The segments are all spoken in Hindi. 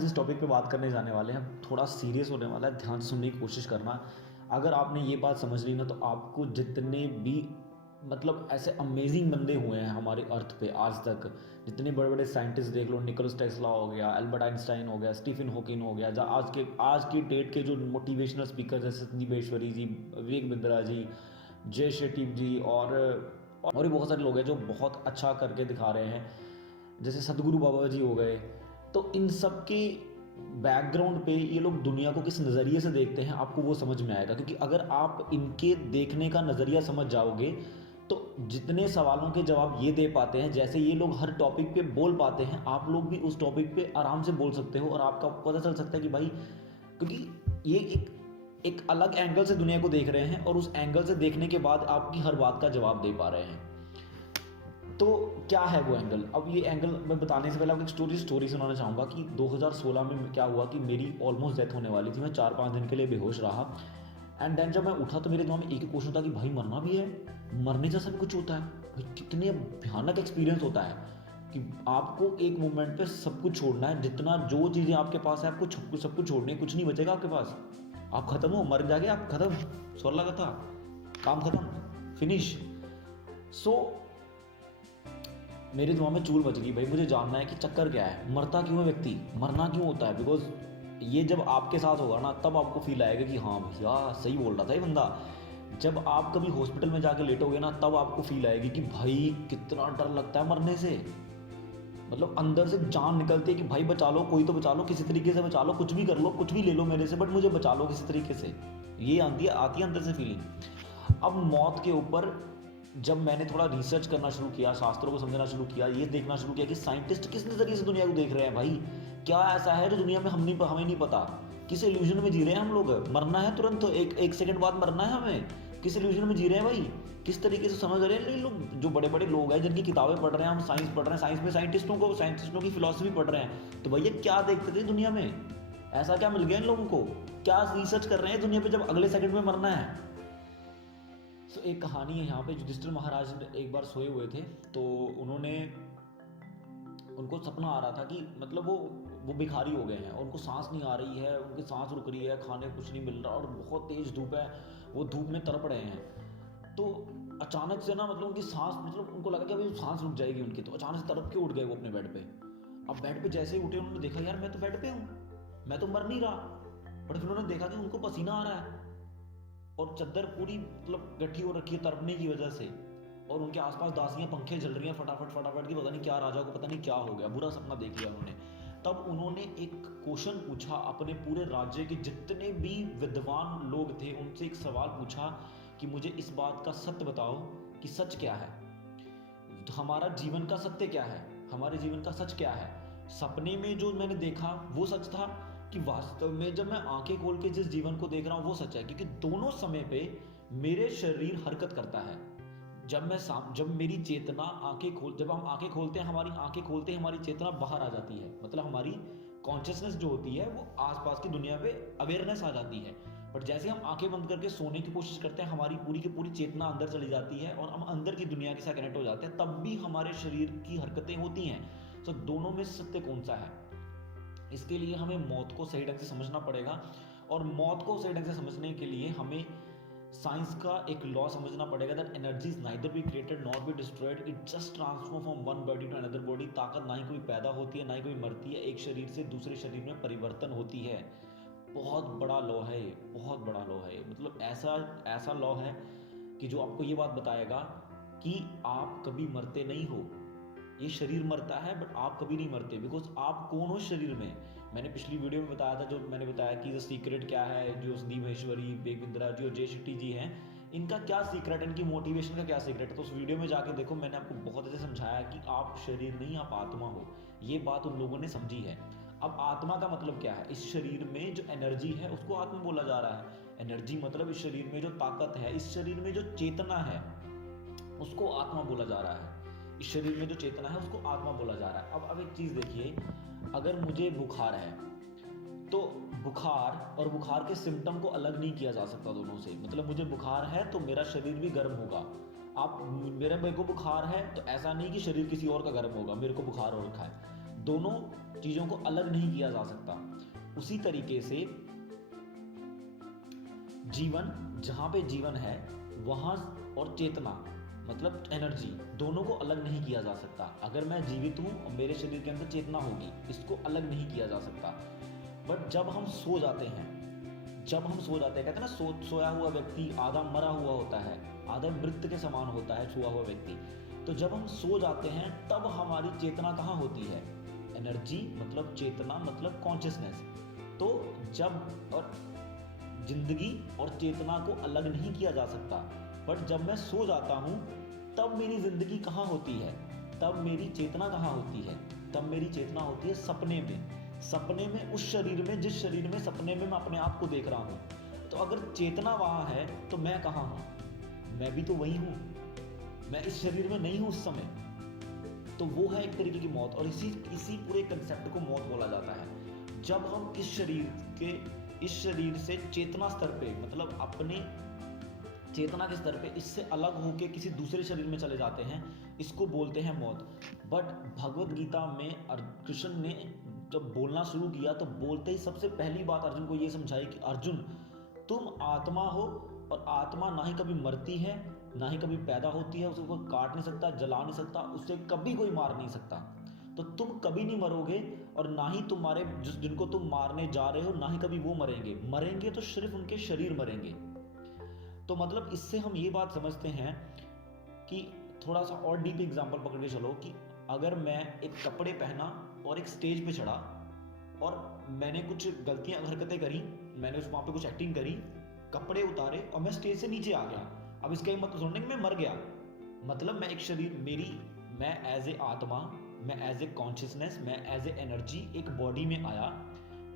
जिस टॉपिक पे बात करने जाने वाले हैं थोड़ा सीरियस होने वाला है, ध्यान से सुनने की कोशिश करना। अगर आपने ये बात समझ ली ना तो आपको जितने भी मतलब ऐसे अमेजिंग बंदे हुए हैं हमारे अर्थ पे आज तक, जितने बड़े बड़े साइंटिस्ट देख लो, निकोलस टेस्ला हो गया, एल्बर्ट आइंस्टाइन हो गया, स्टीफन हॉकिंग हो गया, आज की डेट के जो मोटिवेशनल स्पीकर जैसे संदीप ईश्वरी जी, विवेक बिंद्रा जी, जय शेट्टी जी और भी बहुत सारे लोग हैं जो बहुत अच्छा करके दिखा रहे हैं, जैसे सदगुरु बाबा जी हो गए। तो इन सब के बैकग्राउंड पे ये लोग दुनिया को किस नज़रिए से देखते हैं आपको वो समझ में आएगा, क्योंकि अगर आप इनके देखने का नज़रिया समझ जाओगे तो जितने सवालों के जवाब ये दे पाते हैं, जैसे ये लोग हर टॉपिक पे बोल पाते हैं, आप लोग भी उस टॉपिक पे आराम से बोल सकते हो और आपका पता चल सकता है कि भाई, क्योंकि ये एक अलग एंगल से दुनिया को देख रहे हैं और उस एंगल से देखने के बाद आपकी हर बात का जवाब दे पा रहे हैं। तो क्या है वो एंगल? अब ये एंगल मैं बताने से पहले आपको एक स्टोरी सुनाना चाहूँगा कि 2016 में क्या हुआ कि मेरी ऑलमोस्ट डेथ होने वाली थी। मैं 4-5 दिन के लिए बेहोश रहा एंड देन जब मैं उठा तो मेरे दिमाग में एक ही क्वेश्चन था कि भाई मरना भी है, मरने जैसा भी कुछ होता है भाई, कितने भयानक एक्सपीरियंस होता है कि आपको एक मोमेंट पे सब कुछ छोड़ना है, जितना जो चीज़ें आपके पास है आपको सब कुछ छोड़नी है, कुछ नहीं बचेगा आपके पास, आप खत्म हो, मर जाएंगे आप, खत्म, सोल्ला का था, काम खत्म, फिनिश। सो मेरे दिमाग में चूल बच गई, भाई मुझे जानना है कि चक्कर क्या है, मरता क्यों है व्यक्ति, मरना क्यों होता है। बिकॉज ये जब आपके साथ होगा ना तब आपको फील आएगा कि हाँ भैया सही बोल रहा था ये बंदा। जब आप कभी हॉस्पिटल में जाके लेटोगे ना तब आपको फील आएगी कि भाई कितना डर लगता है मरने से, मतलब अंदर से जान निकलती है कि भाई बचा लो, कोई तो बचा लो, किसी तरीके से बचा लो, कुछ भी कर लो, कुछ भी ले लो मेरे से, बट मुझे बचा लो किसी तरीके से। ये आती है अंदर से फीलिंग। अब मौत के ऊपर जब मैंने थोड़ा रिसर्च करना शुरू किया, शास्त्रों को समझना शुरू किया, ये देखना शुरू किया कि साइंटिस्ट किस नज़रिए से दुनिया को देख रहे हैं, भाई क्या ऐसा है जो दुनिया में हमें नहीं पता, किस इल्यूजन में जी रहे हैं हम लोग, मरना है तुरंत, एक सेकंड बाद मरना है हमें, किस इल्यूजन में जी रहे हैं भाई, किस तरीके से समझ रहे हैं लोग, जो बड़े बड़े लोग हैं जिनकी किताबें पढ़ रहे हैं, हम साइंस पढ़ रहे हैं, साइंस में साइंटिस्टों की फिलॉसफी पढ़ रहे हैं, तो भैया क्या देखते थे दुनिया में, ऐसा क्या मिल गया इन लोगों को, क्या रिसर्च कर रहे हैं दुनिया पे जब अगले सेकंड में मरना है। सो एक कहानी है यहाँ पे, युधिष्ठिर महाराज एक बार सोए हुए थे, तो उनको सपना आ रहा था कि मतलब वो भिखारी हो गए हैं और उनको सांस नहीं आ रही है, उनकी सांस रुक रही है, खाने कुछ नहीं मिल रहा और बहुत तेज धूप है, वो धूप में तड़प रहे हैं। तो अचानक से ना मतलब उनकी सांस, मतलब उनको लगा कि अभी सांस रुक जाएगी उनकी, तो अचानक से तड़प के उठ गए वो अपने बेड पे। अब बेड पे जैसे ही उठे उन्होंने देखा यार मैं तो बेड पे हूँ, मैं तो मर नहीं रहा, बट फिर उन्होंने देखा कि उनको पसीना आ रहा है और चादर पूरी मतलब गठी हो रखी है तड़पने की वजह से, और उनके आसपास दासियां पंखे जल रही हैं फटाफट की, पता नहीं क्या राजा को पता नहीं क्या हो गया, बुरा सपना देख लिया उन्होंने। तब उन्होंने एक क्वेश्चन पूछा, अपने पूरे राज्य के जितने भी विद्वान लोग थे उनसे एक सवाल पूछा कि मुझे इस बात का सत्य बताओ कि सच क्या है, हमारा जीवन का सत्य क्या है, हमारे जीवन का सच क्या है। सपने में जो मैंने देखा वो सच था कि वास्तव में जब मैं आंखें खोल के जिस जीवन को देख रहा हूँ वो सच है, क्योंकि दोनों समय पे मेरे शरीर हरकत करता है। जब मेरी चेतना जब हम आंखें खोलते हैं, हमारी आंखें खोलते हैं, हमारी चेतना बाहर आ जाती है, मतलब हमारी कॉन्शियसनेस जो होती है वो आसपास की दुनिया पे अवेयरनेस आ जाती है। बट जैसे हम आंखें बंद करके सोने की कोशिश करते हैं, हमारी पूरी की पूरी चेतना अंदर चली जाती है और हम अंदर की दुनिया के साथ कनेक्ट हो जाते हैं, तब भी हमारे शरीर की हरकतें होती हैं। तो दोनों में सत्य कौन सा है, इसके लिए हमें मौत को सही ढंग से समझना पड़ेगा। और मौत को सही ढंग से समझने के लिए हमें साइंस का एक लॉ समझना पड़ेगा, that energy is neither be created not be destroyed, it just transform from one body to another body. ताकत ना ही कोई पैदा होती है ना ही कोई मरती है, एक शरीर से दूसरे शरीर में परिवर्तन होती है। बहुत बड़ा लॉ है ये, बहुत बड़ा लॉ है ये, मतलब ऐसा लॉ है कि जो आपको ये बात बताएगा कि आप कभी मरते नहीं हो, ये शरीर मरता है बट आप कभी नहीं मरते, बिकॉज आप कौन हो शरीर में। मैंने पिछली वीडियो में बताया था, जो मैंने बताया कि द सीक्रेट क्या है, जो संदीप महेश्वरी, विवेक बिंद्रा जी और जय शेट्टी जी हैं, इनका क्या सीक्रेट है, इनकी मोटिवेशन का क्या सीक्रेट है, तो उस वीडियो में जाके देखो, मैंने आपको बहुत अच्छे समझाया कि आप शरीर नहीं आप आत्मा हो। ये बात उन लोगों ने समझी है। अब आत्मा का मतलब क्या है, इस शरीर में जो एनर्जी है उसको आत्मा बोला जा रहा है। एनर्जी मतलब इस शरीर में जो ताकत है, इस शरीर में जो चेतना है उसको आत्मा बोला जा रहा है, इस शरीर में जो चेतना है उसको आत्मा बोला जा रहा है। अब एक चीज़ देखिए, अगर मुझे बुखार है तो बुखार और बुखार के सिम्टम को अलग नहीं किया जा सकता दोनों से, मतलब मुझे बुखार है तो मेरा शरीर भी गर्म होगा। मेरे को बुखार है तो ऐसा नहीं कि शरीर किसी और का गर्म होगा, मेरे को बुखार हो रखा है, दोनों चीज़ों को अलग नहीं किया जा सकता। उसी तरीके से जीवन, जहाँ पे जीवन है वहाँ और चेतना मतलब एनर्जी, दोनों को अलग नहीं किया जा सकता। अगर मैं जीवित हूँ और मेरे शरीर के अंदर चेतना होगी, इसको अलग नहीं किया जा सकता। बट जब हम सो जाते हैं, कहते हैं ना, सोया हुआ व्यक्ति आधा मरा हुआ होता है, आधा मृत के समान होता है सोया हुआ व्यक्ति। तो जब हम सो जाते हैं तब हमारी चेतना कहाँ होती है? एनर्जी मतलब चेतना मतलब कॉन्शियसनेस। तो जब और जिंदगी और चेतना को अलग नहीं किया जा सकता। बट जब मैं सो जाता हूँ तब मेरी जिंदगी कहाँ होती है? तब मेरी चेतना कहाँ होती है? तब मेरी चेतना होती है सपने में, उस शरीर में जिस शरीर में सपने में मैं अपने आप को देख रहा हूँ। तो अगर चेतना वहाँ है तो मैं कहाँ हूँ? मैं भी तो वही हूँ, मैं इस शरीर में नहीं हूँ उस समय। तो वो है एक तरीके की मौत, और इसी पूरे कंसेप्ट को मौत बोला जाता है। जब हम इस शरीर से चेतना स्तर पे, मतलब अपने चेतना के स्तर पे इससे अलग होके किसी दूसरे शरीर में चले जाते हैं, इसको बोलते हैं मौत। बट भगवत गीता में कृष्ण ने जब बोलना शुरू किया तो बोलते ही सबसे पहली बात अर्जुन को ये समझाई कि अर्जुन, तुम आत्मा हो, और आत्मा ना ही कभी मरती है ना ही कभी पैदा होती है, उसको कोई काट नहीं सकता, जला नहीं सकता, उसे कभी कोई मार नहीं सकता। तो तुम कभी नहीं मरोगे, और ना ही तुम्हारे जिनको तुम मारने जा रहे हो ना ही कभी वो मरेंगे तो सिर्फ उनके शरीर मरेंगे। तो मतलब इससे हम ये बात समझते हैं कि थोड़ा सा और डीप एग्जांपल पकड़ के चलो कि अगर मैं एक कपड़े पहना और एक स्टेज पे चढ़ा और मैंने कुछ गलतियां हरकतें करी, मैंने वहाँ पे कुछ एक्टिंग करी, कपड़े उतारे और मैं स्टेज से नीचे आ गया। अब इसका मतलब सुनने कि मैं मर गया, मतलब मैं एक शरीर, मैं एज ए आत्मा, मैं एज ए कॉन्शियसनेस, मैं एज ए एनर्जी एक बॉडी में आया,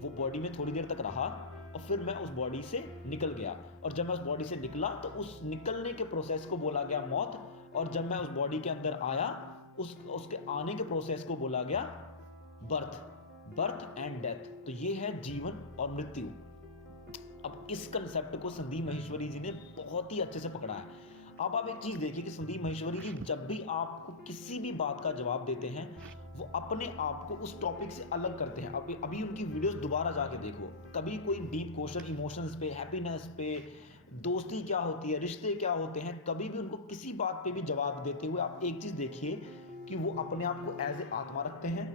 वो बॉडी में थोड़ी देर तक रहा और फिर मैं उस बॉडी से निकल गया। और जब मैं उस बॉडी से निकला तो उस निकलने के प्रोसेस को बोला गया मौत, और जब मैं उस बॉडी के अंदर आया उसके आने के प्रोसेस को बोला गया बर्थ एंड डेथ। तो ये है जीवन और मृत्यु। अब इस कंसेप्ट को संदीप माहेश्वरी जी ने बहुत ही अच्छे से पकड़ा है। अब आप एक चीज देखिए कि संदीप माहेश्वरी जी जब भी आपको किसी भी बात का जवाब देते हैं वो अपने आप को उस टॉपिक से अलग करते हैं। अभी उनकी वीडियोस दोबारा जाके देखो, कभी कोई डीप क्वेश्चन इमोशंस पे, हैप्पीनेस पे, दोस्ती क्या होती है, रिश्ते क्या होते हैं, कभी भी उनको किसी बात पे भी जवाब देते हुए आप एक चीज देखिए कि वो अपने आप को एज ए आत्मा रखते हैं।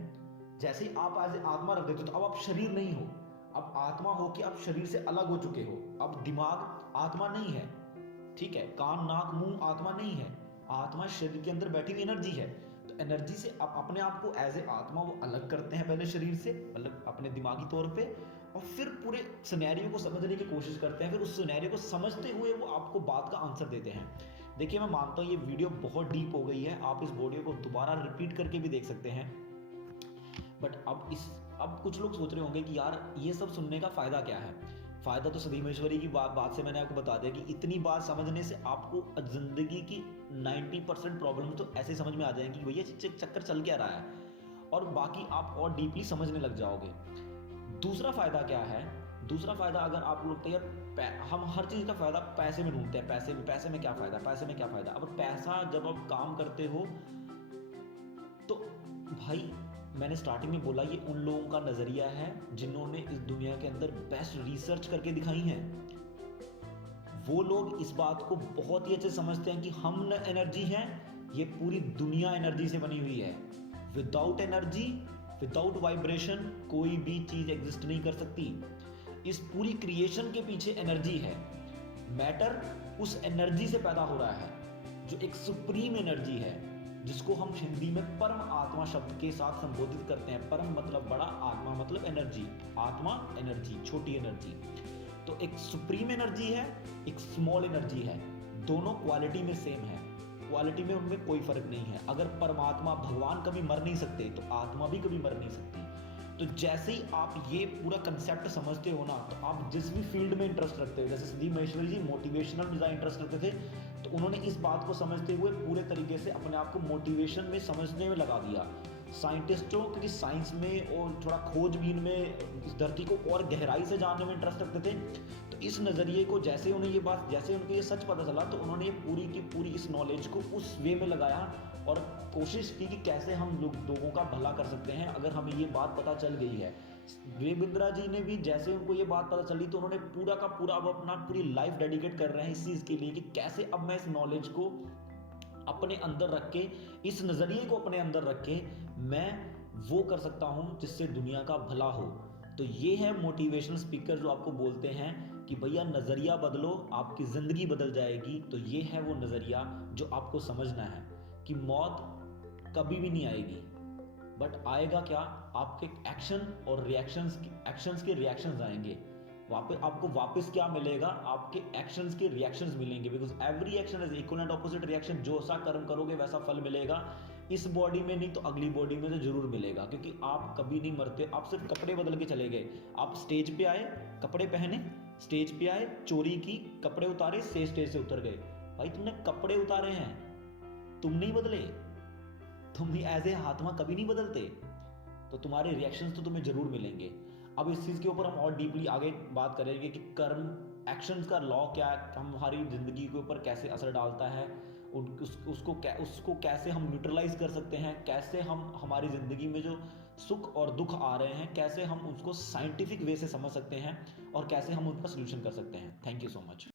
जैसे ही आप एज ए आत्मा रख देते हो तो अब आप शरीर नहीं हो, अब आत्मा हो कि आप शरीर से अलग हो चुके हो। अब दिमाग आत्मा नहीं है, ठीक है, कान नाक मुंह आत्मा नहीं है, आत्मा शरीर के अंदर बैठी हुई एनर्जी है। तो एनर्जी से आप अपने आप को एज ए आत्मा वो अलग करते हैं पहले शरीर से, मतलब अपने दिमागी तौर पे, और फिर पूरे सिनेरियो को समझने की कोशिश करते हैं। फिर उस सिनेरियो को समझते हुए वो आपको बात का आंसर देते हैं। देखिए, मैं मानता हूँ ये वीडियो बहुत डीप हो गई है, आप इस वीडियो को दोबारा रिपीट करके भी देख सकते हैं। बट अब कुछ लोग सोच रहे होंगे कि यार ये सब सुनने का फायदा क्या है। फायदा तो संदीप माहेश्वरी की बात से मैंने आपको बता दिया कि इतनी बात समझने से आपको जिंदगी की 90% प्रॉब्लम तो ऐसे समझ में आ जाएंगी कि भैया चक्कर चल क्या रहा है, और बाकी आप और डीपली समझने लग जाओगे। दूसरा फायदा क्या है? दूसरा फायदा, अगर आप लोग तो यार हम हर चीज़ का फायदा पैसे में ढूंढते हैं, पैसे में क्या फायदा, पैसे में क्या फायदा। अब पैसा जब आप काम करते हो तो भाई मैंने स्टार्टिंग में बोला, ये उन लोगों का नजरिया है जिन्होंने इस दुनिया के अंदर बेस्ट रिसर्च करके दिखाई है। वो लोग इस बात को बहुत ही अच्छे समझते हैं कि हम न एनर्जी हैं, ये पूरी दुनिया एनर्जी से बनी हुई है। विदाउट एनर्जी, विदाउट वाइब्रेशन कोई भी चीज एग्जिस्ट नहीं कर सकती। इस पूरी क्रिएशन के पीछे एनर्जी है। मैटर उस एनर्जी से पैदा हो रहा है जो एक सुप्रीम एनर्जी है, जिसको हम हिंदी में परम आत्मा शब्द के साथ संबोधित करते हैं। परम मतलब बड़ा, आत्मा मतलब एनर्जी, आत्मा एनर्जी, छोटी एनर्जी। तो एक सुप्रीम एनर्जी है, एक स्मॉल एनर्जी है, दोनों क्वालिटी में सेम है, क्वालिटी में उनमें कोई फर्क नहीं है। अगर परमात्मा भगवान कभी मर नहीं सकते तो आत्मा भी कभी मर नहीं सकती। तो जैसे ही आप ये पूरा कंसेप्ट समझते हो ना, तो आप जिस भी फील्ड में इंटरेस्ट रखते हो, जैसे संदीप माहेश्वरी जी मोटिवेशनल में ज़्यादा इंटरेस्ट रखते थे, तो उन्होंने इस बात को समझते हुए पूरे तरीके से अपने आप को मोटिवेशन में समझने में लगा दिया। साइंटिस्टों, क्योंकि साइंस में और थोड़ा खोजबीन में इस धरती को और गहराई से जानने में इंटरेस्ट रखते थे, तो इस नज़रिए को जैसे उनको ये सच पता चला, तो उन्होंने ये पूरी की पूरी इस नॉलेज को उस वे में लगाया और कोशिश की कि कैसे हम लोगों का भला कर सकते हैं अगर हमें ये बात पता चल गई है। वे बिंद्रा जी ने भी जैसे उनको ये बात पता चली तो उन्होंने पूरा का पूरा अब अपना पूरी लाइफ डेडिकेट कर रहे हैं इस चीज़ के लिए कि कैसे अब मैं इस नॉलेज को अपने अंदर रख के, इस नज़रिए को अपने अंदर रख के मैं वो कर सकता हूँ जिससे दुनिया का भला हो। तो ये है मोटिवेशनल स्पीकर जो आपको बोलते हैं कि भैया नज़रिया बदलो, आपकी ज़िंदगी बदल जाएगी। तो ये है वो नज़रिया जो आपको समझना है कि मौत कभी भी नहीं आएगी, बट आएगा क्या, आपके एक्शन और एक्शंस के रिएक्शंस आएंगे। आपको वापस क्या मिलेगा, आपके एक्शंस के रिएक्शंस मिलेंगे। Because every action is equal and opposite reaction. जो सा कर्म करोगे वैसा फल मिलेगा, इस बॉडी में नहीं तो अगली बॉडी में तो जरूर मिलेगा, क्योंकि आप कभी नहीं मरते। आप सिर्फ कपड़े बदल के चले गए। आप स्टेज पे आए, कपड़े पहने, स्टेज पे आए, चोरी की, कपड़े उतारे, स्टेज से उतर गए। भाई तुमने कपड़े उतारे हैं, तुम नहीं बदले। तुम भी एज ए आत्मा कभी नहीं बदलते, तो तुम्हारे रिएक्शंस तो तुम्हें जरूर मिलेंगे। अब इस चीज़ के ऊपर हम और डीपली आगे बात करेंगे कि कर्म, एक्शंस का लॉ क्या है, हमारी ज़िंदगी के ऊपर कैसे असर डालता है, उसको कैसे हम न्यूट्रलाइज कर सकते हैं, कैसे हम हमारी ज़िंदगी में जो सुख और दुख आ रहे हैं कैसे हम उसको साइंटिफिक वे से समझ सकते हैं और कैसे हम उनका सोल्यूशन कर सकते हैं। Thank you so much.